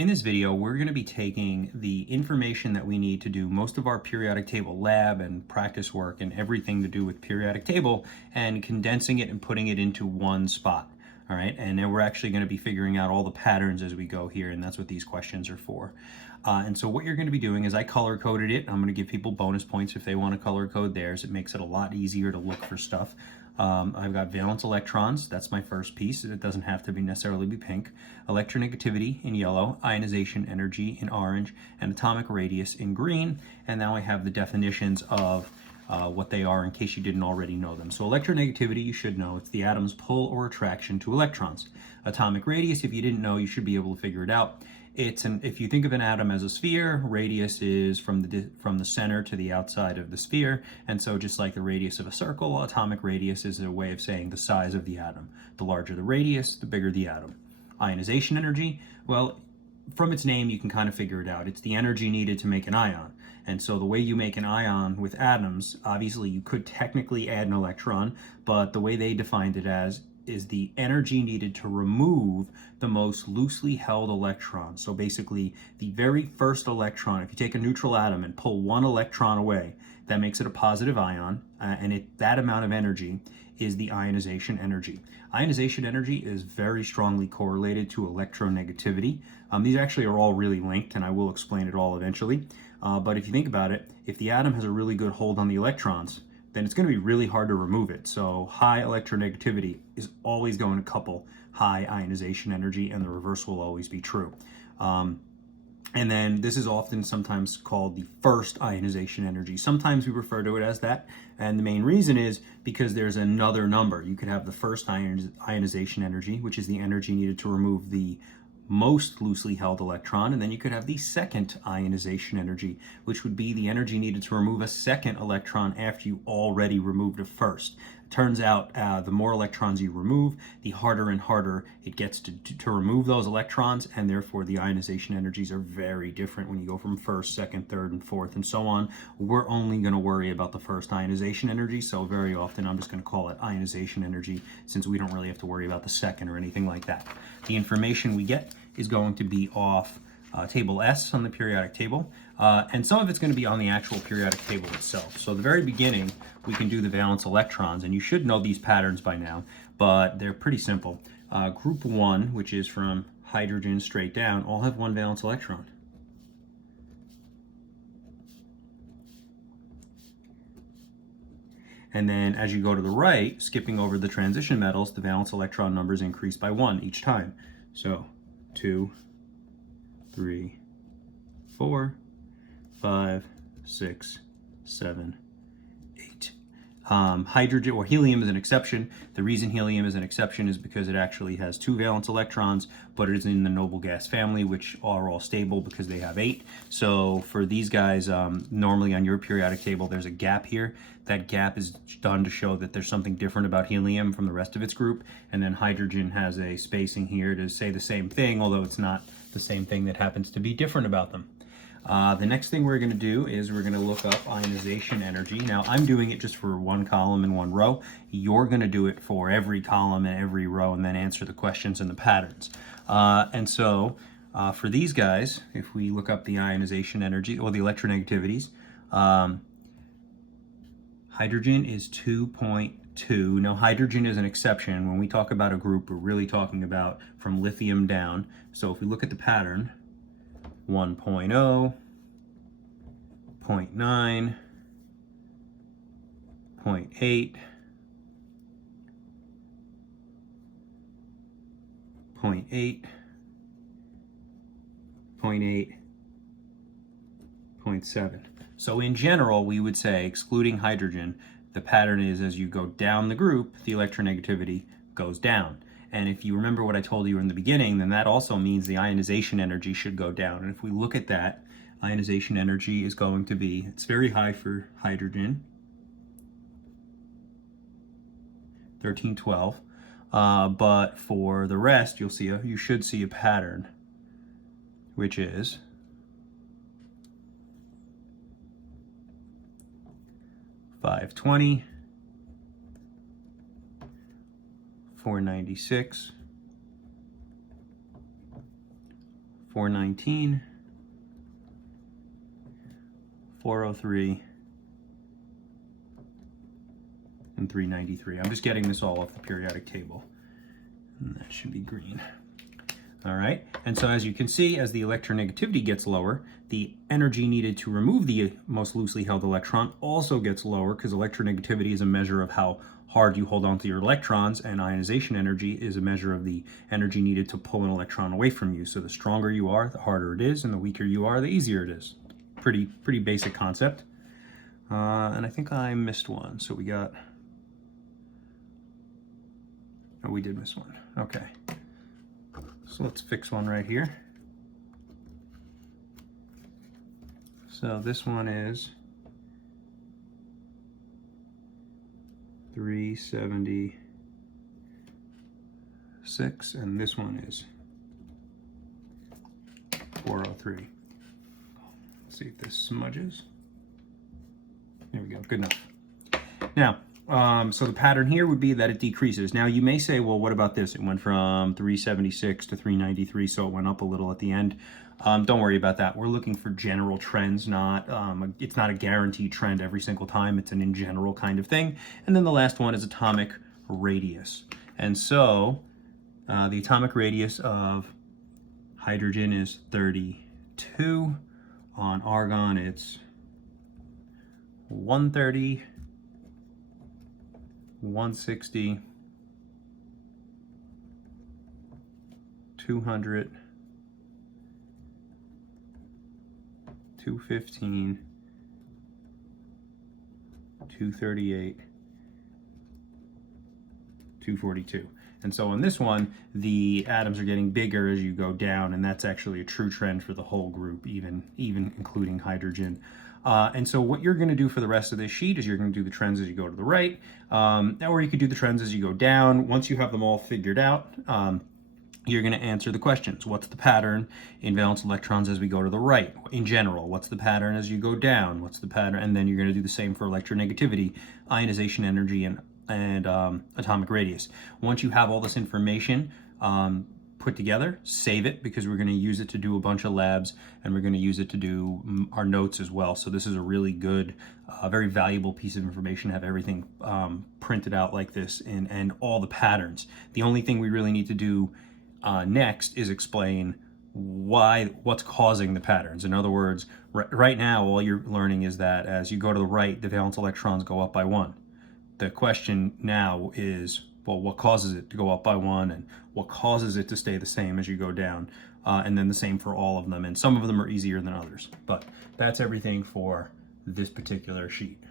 In this video, we're going to be taking the information that we need to do most of our periodic table lab and practice work and everything to do with periodic table and condensing it and putting it into one spot. All right, and then we're actually going to be figuring out all the patterns as we go here, and that's what these questions are for. And so what you're going to be doing is I color coded it. I'm going to give people bonus points if they want to color code theirs. It makes it a lot easier to look for stuff. I've got valence electrons, that's my first piece. It doesn't have to necessarily be pink. Electronegativity in yellow, ionization energy in orange, and atomic radius in green. And now I have the definitions of what they are in case you didn't already know them. So electronegativity, you should know, it's the atom's pull or attraction to electrons. Atomic radius, if you didn't know, you should be able to figure it out. If you think of an atom as a sphere, radius is from the center to the outside of the sphere, and so just like the radius of a circle, atomic radius is a way of saying the size of the atom. The larger the radius, the bigger the atom. Ionization energy, well, from its name you can kind of figure it out. It's the energy needed to make an ion. And so the way you make an ion with atoms, obviously you could technically add an electron, but the way they defined it as is the energy needed to remove the most loosely held electron. So basically the very first electron, if you take a neutral atom and pull one electron away, that makes it a positive ion, and that amount of energy is the ionization energy. Ionization energy is very strongly correlated to electronegativity. These actually are all really linked, and I will explain it all eventually. But if you think about it, if the atom has a really good hold on the electrons, then it's going to be really hard to remove it. So high electronegativity is always going to couple high ionization energy, and the reverse will always be true. And then this is often sometimes called the first ionization energy. Sometimes we refer to it as that, and the main reason is because there's another number. You could have the first ionization energy, which is the energy needed to remove the most loosely held electron, and then you could have the second ionization energy, which would be the energy needed to remove a second electron after you already removed a first. It turns out the more electrons you remove, the harder and harder it gets to remove those electrons, and therefore the ionization energies are very different when you go from first, second, third, and fourth, and so on. We're only going to worry about the first ionization energy, so very often I'm just going to call it ionization energy, since we don't really have to worry about the second or anything like that. The information we get is going to be off table S on the periodic table, and some of it's going to be on the actual periodic table itself. So at the very beginning, we can do the valence electrons, and you should know these patterns by now, but they're pretty simple. Group 1, which is from hydrogen straight down, all have one valence electron. And then as you go to the right, skipping over the transition metals, the valence electron numbers increase by 1 each time. So 2, 3, 4, 5, 6, 7, 8. Hydrogen or helium is an exception. The reason helium is an exception is because it actually has 2 valence electrons, but it is in the noble gas family, which are all stable because they have 8. So for these guys, normally on your periodic table, there's a gap here. That gap is done to show that there's something different about helium from the rest of its group. And then hydrogen has a spacing here to say the same thing, although it's not the same thing that happens to be different about them. The next thing we're going to do is we're going to look up ionization energy. Now, I'm doing it just for one column and one row. You're going to do it for every column and every row and then answer the questions and the patterns. And so for these guys, if we look up the ionization energy or the electronegativities, hydrogen is 2.2. Now, hydrogen is an exception. When we talk about a group, we're really talking about from lithium down. So if we look at the pattern, 1.0, 0.9, 0.8, 0.8, 0.8, 0.7. So in general, we would say, excluding hydrogen, the pattern is as you go down the group, the electronegativity goes down. And if you remember what I told you in the beginning, then that also means the ionization energy should go down. And if we look at that, ionization energy is going to be, it's very high for hydrogen, 1312. But for the rest, you should see a pattern, which is 520, 496, 419, 403, and 393. I'm just getting this all off the periodic table. And that should be green. All right, and so as you can see, as the electronegativity gets lower, the energy needed to remove the most loosely held electron also gets lower, because electronegativity is a measure of how hard you hold on to your electrons, and ionization energy is a measure of the energy needed to pull an electron away from you. So the stronger you are, the harder it is, and the weaker you are, the easier it is. Pretty basic concept. And I think I missed one, so we got... Oh, we did miss one. Okay. So let's fix one right here. So this one is 376, and this one is 403. Let's see if this smudges. There we go, good enough. Now, so the pattern here would be that it decreases. Now you may say, well, what about this? It went from 376 to 393, so it went up a little at the end. Don't worry about that. We're looking for general trends, not it's not a guaranteed trend every single time. It's an in general kind of thing. And then the last one is atomic radius. And so the atomic radius of hydrogen is 32. On argon, it's 130. 160, 200, 215, 238, 242. And so on this one, the atoms are getting bigger as you go down, and that's actually a true trend for the whole group, even including hydrogen. And so what you're going to do for the rest of this sheet is you're going to do the trends as you go to the right, or you could do the trends as you go down. Once you have them all figured out, you're going to answer the questions. What's the pattern in valence electrons as we go to the right in general? What's the pattern as you go down? What's the pattern? And then you're going to do the same for electronegativity, ionization energy, and atomic radius. Once you have all this information put together, save it, because we're going to use it to do a bunch of labs, and we're going to use it to do our notes as well. So this is a really good, very valuable piece of information to have everything printed out like this, and all the patterns. The only thing we really need to do next is explain what's causing the patterns. In other words, right now all you're learning is that as you go to the right, the valence electrons go up by 1. The question now is, well, what causes it to go up by 1, and what causes it to stay the same as you go down, and then the same for all of them. And some of them are easier than others, but that's everything for this particular sheet.